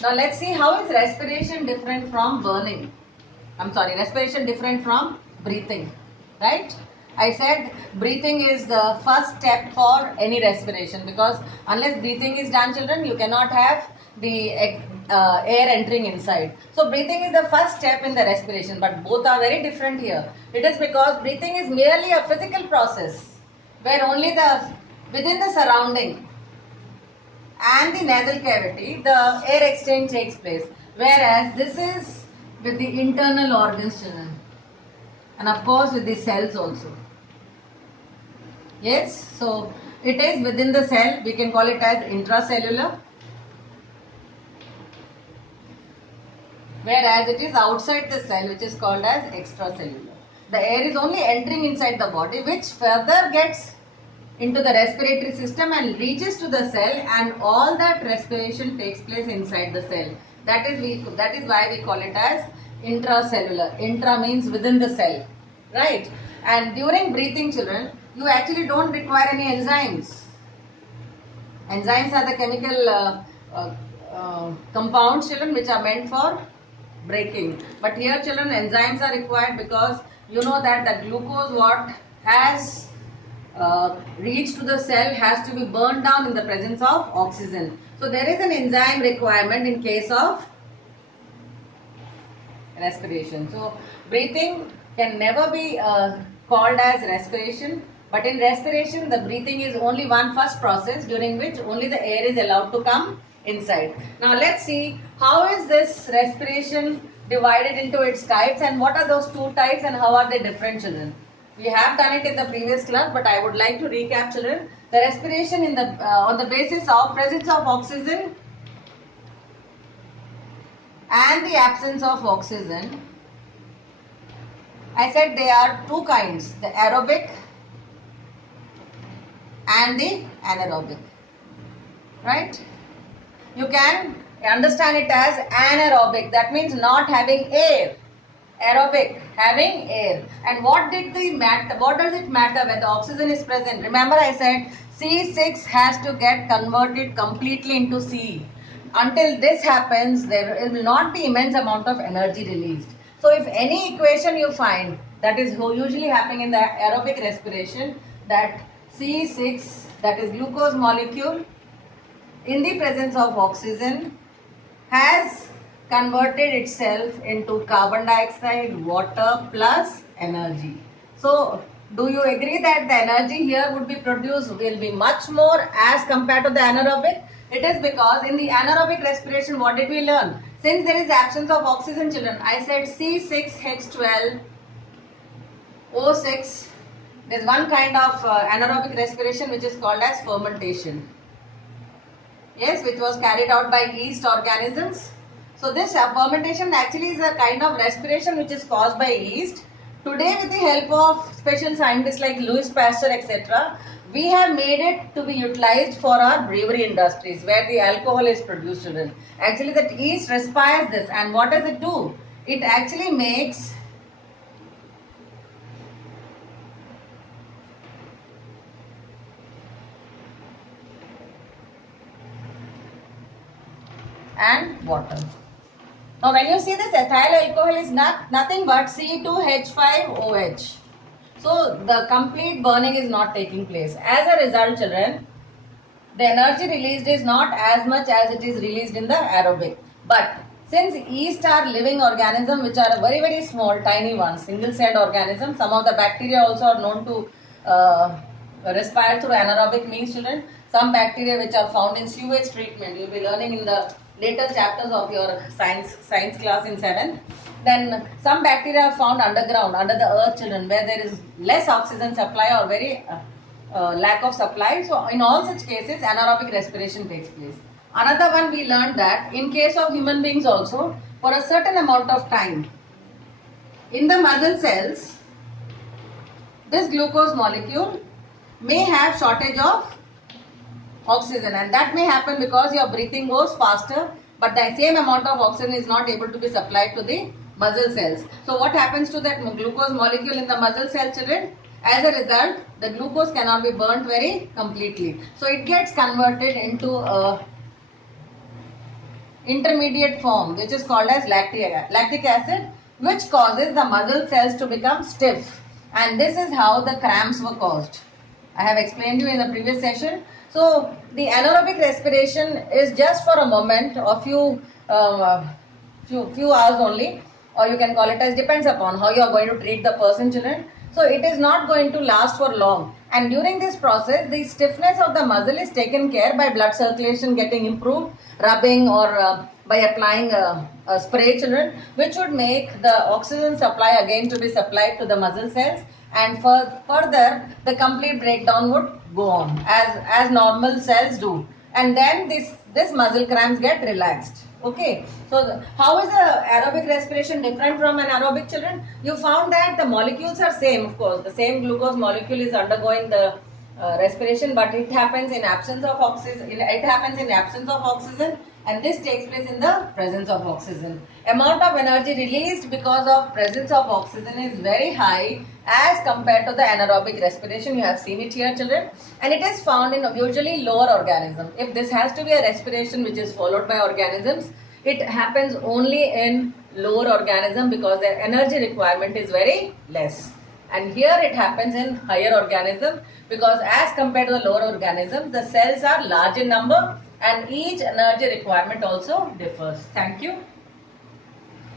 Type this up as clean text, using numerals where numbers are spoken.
Now let's see how is respiration different from burning. Respiration different from breathing, right? I said breathing is the first step for any respiration, because unless breathing is done, children, you cannot have the air entering inside. So breathing is the first step in the respiration, but both are very different here. It is because breathing is merely a physical process where only the within the surrounding and the nasal cavity, the air exchange takes place. Whereas this is with the internal organs, children, and of course with the cells also. Yes, so it is within the cell. We can call it as intracellular. Whereas it is outside the cell, which is called as extracellular. The air is only entering inside the body, which further gets into the respiratory system and reaches to the cell, and all that respiration takes place inside the cell. That is why we call it as intracellular. Intra means within the cell, right? And during breathing, children, you actually don't require any enzymes. Enzymes are the chemical compounds, children, which are meant for breaking. But here, children, enzymes are required, because you know that the glucose what has reached to the cell has to be burned down in the presence of oxygen. So there is an enzyme requirement in case of respiration. So breathing can never be called as respiration, but in respiration the breathing is only one first process during which only the air is allowed to come inside. Now let's see how is this respiration divided into its types, and what are those two types and how are they different, children. We have done it in the previous class, but I would like to recap, children. The respiration in the on the basis of presence of oxygen and the absence of oxygen. I said there are two kinds, the aerobic and the anaerobic, right? You can understand it as anaerobic, that means not having air. Aerobic, having air. And what does it matter when the oxygen is present? Remember I said C6 has to get converted completely into C. Until this happens, there will not be immense amount of energy released. So if any equation you find, that is usually happening in the aerobic respiration, that C6, that is glucose molecule, in the presence of oxygen has converted itself into carbon dioxide, water plus energy. So do you agree that the energy here would be produced will be much more as compared to the anaerobic? It is because in the anaerobic respiration, what did we learn? Since there is absence of oxygen, children, I said C6H12O6. There is one kind of anaerobic respiration which is called as fermentation. Yes, which was carried out by yeast organisms. So this fermentation actually is a kind of respiration which is caused by yeast. Today, with the help of special scientists like Louis Pasteur, etc., we have made it to be utilized for our brewery industries, where the alcohol is produced. Actually, that yeast respires this, and what does it do? It actually makes and water. Now when you see this ethyl alcohol is nothing but C2H5OH. So the complete burning is not taking place. As a result, children, the energy released is not as much as it is released in the aerobic. But since yeast are living organisms which are very very small, tiny ones, single celled organisms, some of the bacteria also are known to respire through anaerobic means, children. Some bacteria which are found in sewage treatment, you will be learning in the later chapters of your science class in 7th. Then some bacteria are found underground, under the earth, children, where there is less oxygen supply or very lack of supply. So in all such cases, anaerobic respiration takes place. Another one, we learned that in case of human beings also, for a certain amount of time, in the muscle cells, this glucose molecule may have shortage of oxygen, and that may happen because your breathing goes faster, but the same amount of oxygen is not able to be supplied to the muscle cells. So what happens to that glucose molecule in the muscle cell, children? As a result, the glucose cannot be burnt very completely. So it gets converted into intermediate form which is called as lactic acid, which causes the muscle cells to become stiff, and this is how the cramps were caused. I have explained you in the previous session. So the anaerobic respiration is just for a moment or few hours only, or you can call it as, depends upon how you are going to treat the person, children. So it is not going to last for long, and during this process the stiffness of the muscle is taken care by blood circulation getting improved, rubbing, or by applying a spray, children, which would make the oxygen supply again to be supplied to the muscle cells, and further the complete breakdown would go on as normal cells do, and then this muscle cramps get relaxed. Okay, so how is the aerobic respiration different from anaerobic, children? You found that the molecules are same, of course, the same glucose molecule is undergoing the respiration, but it happens in absence of oxygen. It happens in absence of oxygen, and this takes place in the presence of oxygen. Amount of energy released because of presence of oxygen is very high as compared to the anaerobic respiration. You have seen it here, children, and it is found in usually lower organisms. If this has to be a respiration which is followed by organisms, it happens only in lower organism because their energy requirement is very less. And here it happens in higher organisms because as compared to the lower organisms, the cells are large in number and each energy requirement also differs. Thank you.